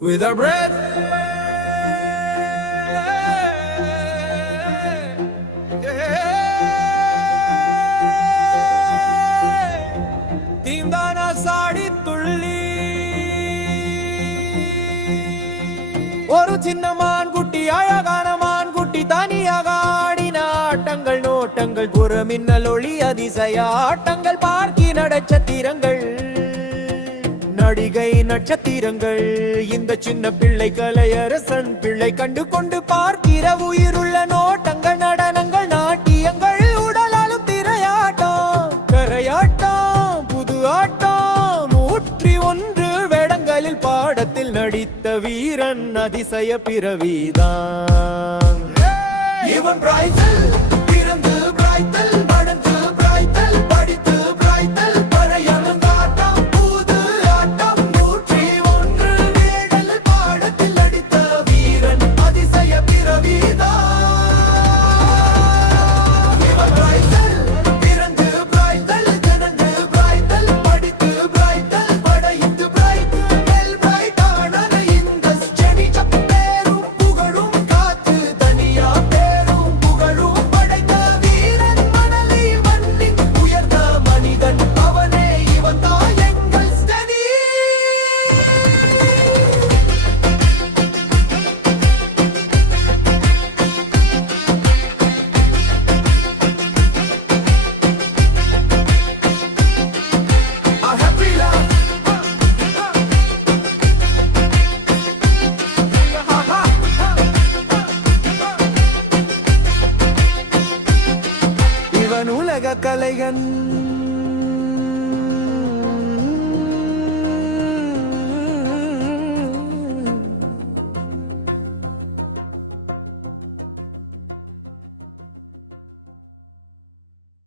With a breath, தீந்தான சாடி துள்ளி ஒரு சின்ன மான்குட்டி அழகான மான்குட்டி தனியாக ஆடின ஆட்டங்கள் நோட்டங்கள் புறமின்னல் ஒளி அதிசய ஆட்டங்கள் பார்க்கி நட்சத்திரங்கள் நடிகை நட்சத்திரங்கள் இந்த சின்ன பிள்ளை கலையரசன் பிள்ளை கண்டு கொண்டு பார்க்கிற உயிருள்ள நோட்டங்கள் நடனங்கள் நாட்டியங்கள் உடலாலும் திரையாட்டம் கரையாட்டம் புது ஆட்டம் 101 வேடங்களில் பாடத்தில் நடித்த வீரன் அதிசய பிறவிதான் இவன் பிராய்த்தல் பிறந்து பிராய்த்தல் வளர்ந்து பிராய்த்தல் படித்து பிராய்த்தல் பறையணும் காட்டம் புது ஆட்டம் 101 வேடல் பாடத்தில் நடித்த வீரன் அதிசய பிறவிதான் இவன் பிராய்த்தல் பிறந்து பிராய்த்தல் ஜனந்து பிராய்த்தல் படித்து பிராய்த்தல் படைத்து பிராய்த்தல் பிராய்த்தான இந்த செடி சப்பேரும் புகழும் காத்து தனியா பேரும் புகழும் படைத்த வீரன் மணலி மண்ணின் உயர்ந்த மனிதன் அவனே இவன் தான் எங்கள் ஸ்டடி A happy love இவன் உலக கலைகன்